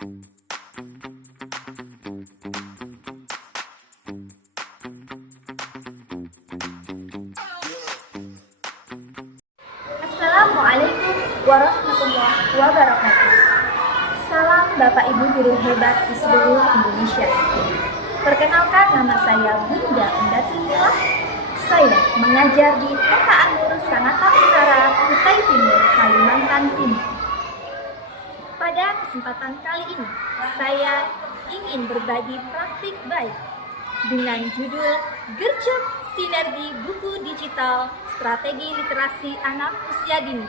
Assalamualaikum warahmatullahi wabarakatuh. Salam Bapak Ibu guru hebat di seluruh Indonesia. Perkenalkan, nama saya Bunda Endatimillah. Saya mengajar di TK Anggur Sangatta Utara, Kutai Timur, Kalimantan Timur. Pada kesempatan kali ini, saya ingin berbagi praktik baik dengan judul Gercep Sinergi Buku Digital Strategi Literasi Anak Usia Dini.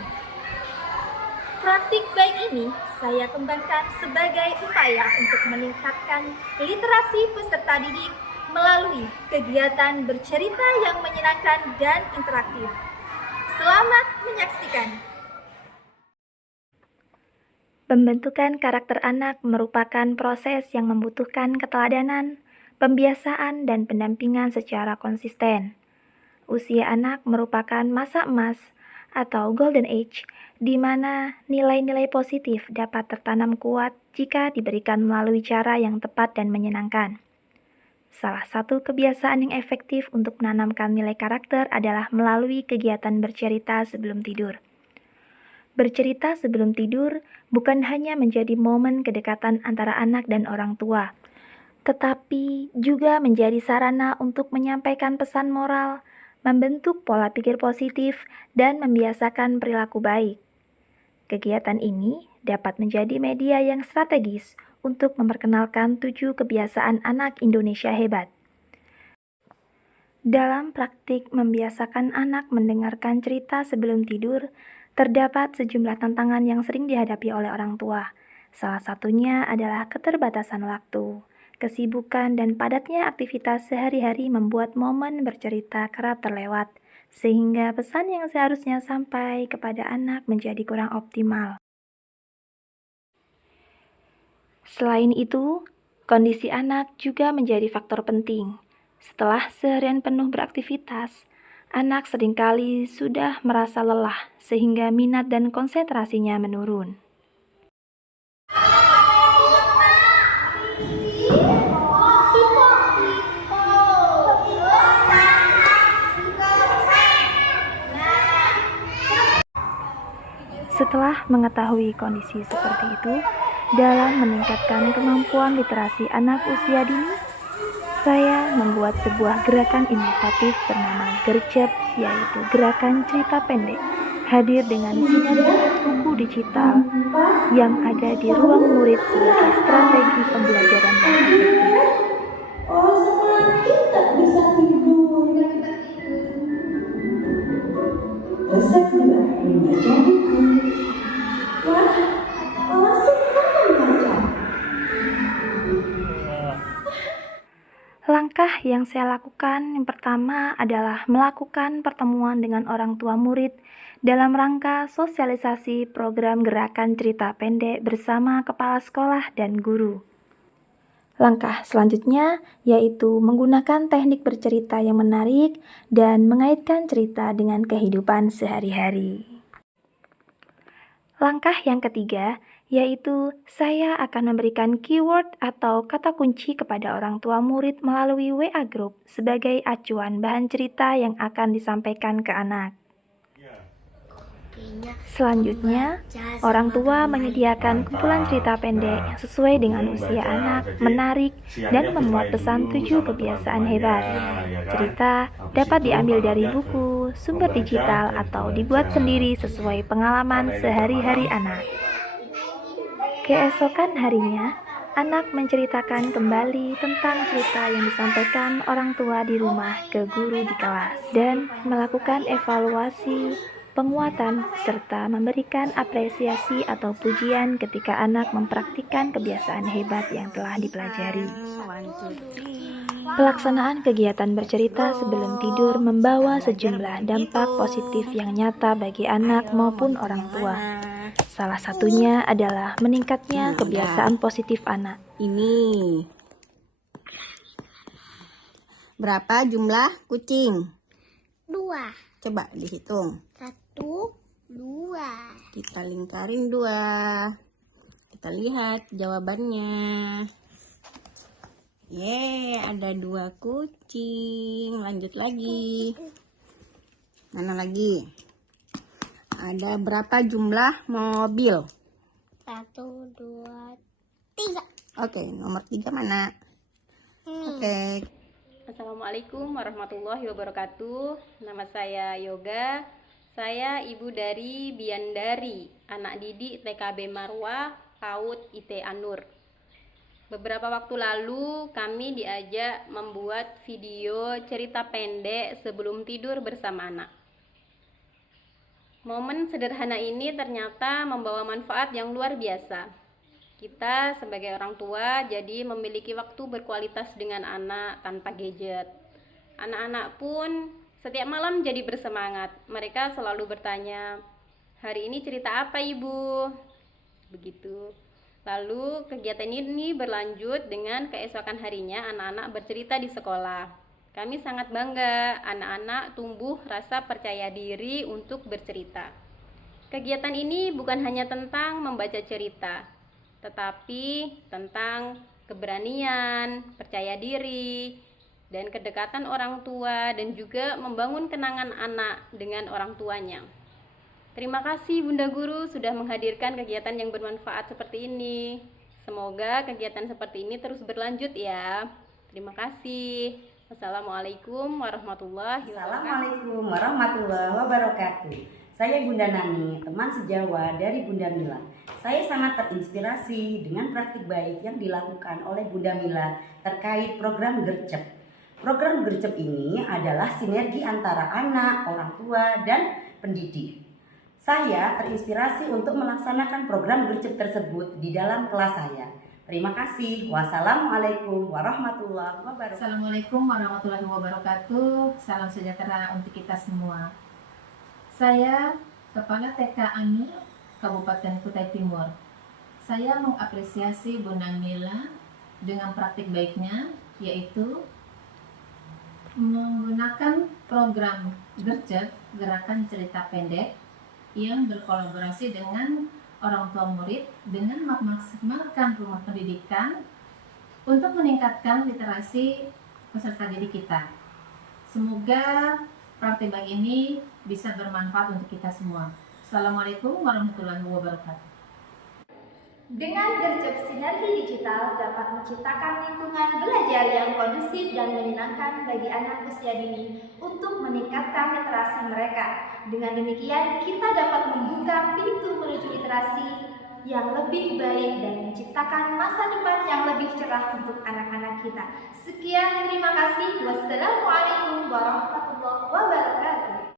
Praktik baik ini saya kembangkan sebagai upaya untuk meningkatkan literasi peserta didik melalui kegiatan bercerita yang menyenangkan dan interaktif. Selamat menyaksikan. Pembentukan karakter anak merupakan proses yang membutuhkan keteladanan, pembiasaan, dan pendampingan secara konsisten. Usia anak merupakan masa emas atau golden age, di mana nilai-nilai positif dapat tertanam kuat jika diberikan melalui cara yang tepat dan menyenangkan. Salah satu kebiasaan yang efektif untuk menanamkan nilai karakter adalah melalui kegiatan bercerita sebelum tidur. Bercerita sebelum tidur bukan hanya menjadi momen kedekatan antara anak dan orang tua, tetapi juga menjadi sarana untuk menyampaikan pesan moral, membentuk pola pikir positif, dan membiasakan perilaku baik. Kegiatan ini dapat menjadi media yang strategis untuk memperkenalkan 7 kebiasaan anak Indonesia hebat. Dalam praktik membiasakan anak mendengarkan cerita sebelum tidur, terdapat sejumlah tantangan yang sering dihadapi oleh orang tua. Salah satunya adalah keterbatasan waktu. Kesibukan dan padatnya aktivitas sehari-hari membuat momen bercerita kerap terlewat, sehingga pesan yang seharusnya sampai kepada anak menjadi kurang optimal. Selain itu, kondisi anak juga menjadi faktor penting. Setelah seharian penuh beraktivitas, anak seringkali sudah merasa lelah sehingga minat dan konsentrasinya menurun. Setelah mengetahui kondisi seperti itu, dalam meningkatkan kemampuan literasi anak usia dini, saya membuat sebuah gerakan inovatif bernama Gercep, yaitu gerakan cerita pendek, hadir dengan sinergi buku digital yang ada di ruang murid sebagai strategi pembelajaran yang efektif. Oh, semakin tak bisa tidur. Resep 2, membaca buku. Wah, masih kan membaca. Langkah yang saya lakukan yang pertama adalah melakukan pertemuan dengan orang tua murid dalam rangka sosialisasi program gerakan cerita pendek bersama kepala sekolah dan guru. Langkah selanjutnya yaitu menggunakan teknik bercerita yang menarik dan mengaitkan cerita dengan kehidupan sehari-hari. Langkah yang ketiga yaitu saya akan memberikan keyword atau kata kunci kepada orang tua murid melalui WA Group sebagai acuan bahan cerita yang akan disampaikan ke anak. Selanjutnya, orang tua menyediakan kumpulan cerita pendek yang sesuai dengan usia anak, menarik, dan memuat pesan 7 kebiasaan hebat. Cerita dapat diambil dari buku, sumber digital, atau dibuat sendiri sesuai pengalaman sehari-hari anak. Keesokan harinya, anak menceritakan kembali tentang cerita yang disampaikan orang tua di rumah ke guru di kelas dan melakukan evaluasi, penguatan, serta memberikan apresiasi atau pujian ketika anak mempraktikkan kebiasaan hebat yang telah dipelajari. Pelaksanaan kegiatan bercerita sebelum tidur membawa sejumlah dampak positif yang nyata bagi anak maupun orang tua. Salah satunya adalah meningkatnya kebiasaan positif anak. Ini berapa jumlah kucing? 2. Coba dihitung. 1, 2. Kita lingkarin 2. Kita lihat jawabannya. Ada 2 kucing. Lanjut lagi. Mana lagi? Ada berapa jumlah mobil? 1, 2, 3. Oke, nomor 3 mana? Oke. Assalamualaikum warahmatullahi wabarakatuh. Nama saya Yoga. Saya ibu dari Biandari, anak didik TKB Marwah, PAUD IT Anur. Beberapa waktu lalu kami diajak membuat video cerita pendek sebelum tidur bersama anak. Momen sederhana ini ternyata membawa manfaat yang luar biasa. Kita sebagai orang tua jadi memiliki waktu berkualitas dengan anak tanpa gadget. Anak-anak pun setiap malam jadi bersemangat. Mereka selalu bertanya, "Hari ini cerita apa, Ibu?" Begitu. Lalu kegiatan ini berlanjut dengan keesokan harinya anak-anak bercerita di sekolah. Kami sangat bangga anak-anak tumbuh rasa percaya diri untuk bercerita. Kegiatan ini bukan hanya tentang membaca cerita, tetapi tentang keberanian, percaya diri, dan kedekatan orang tua, dan juga membangun kenangan anak dengan orang tuanya. Terima kasih Bunda Guru sudah menghadirkan kegiatan yang bermanfaat seperti ini. Semoga kegiatan seperti ini terus berlanjut ya. Terima kasih. Wassalamualaikum warahmatullahi wabarakatuh. Assalamualaikum warahmatullahi wabarakatuh. Saya Bunda Nani, teman sejawat dari Bunda Mila. Saya sangat terinspirasi dengan praktik baik yang dilakukan oleh Bunda Mila terkait program Gercep. Program Gercep ini adalah sinergi antara anak, orang tua, dan pendidik. Saya terinspirasi untuk melaksanakan program Gercep tersebut di dalam kelas saya. Terima kasih. Wassalamualaikum warahmatullahi wabarakatuh. Assalamualaikum warahmatullahi wabarakatuh. Salam sejahtera untuk kita semua. Saya Kepala TK Anur Kabupaten Kutai Timur. Saya mengapresiasi Bunda Mila dengan praktik baiknya, yaitu menggunakan program Gercep, Gerakan Cerita Pendek, yang berkolaborasi dengan orang tua murid dengan memaksimalkan rumah pendidikan untuk meningkatkan literasi peserta didik kita. Semoga praktik baik ini bisa bermanfaat untuk kita semua. Assalamualaikum warahmatullahi wabarakatuh. Dengan Gercep sinergi digital dapat menciptakan lingkungan belajar yang kondusif dan menyenangkan bagi anak usia dini untuk meningkatkan literasi mereka. Dengan demikian, kita dapat membuka pintu menuju literasi yang lebih baik dan menciptakan masa depan yang lebih cerah untuk anak-anak kita. Sekian, terima kasih. Wassalamualaikum warahmatullahi wabarakatuh.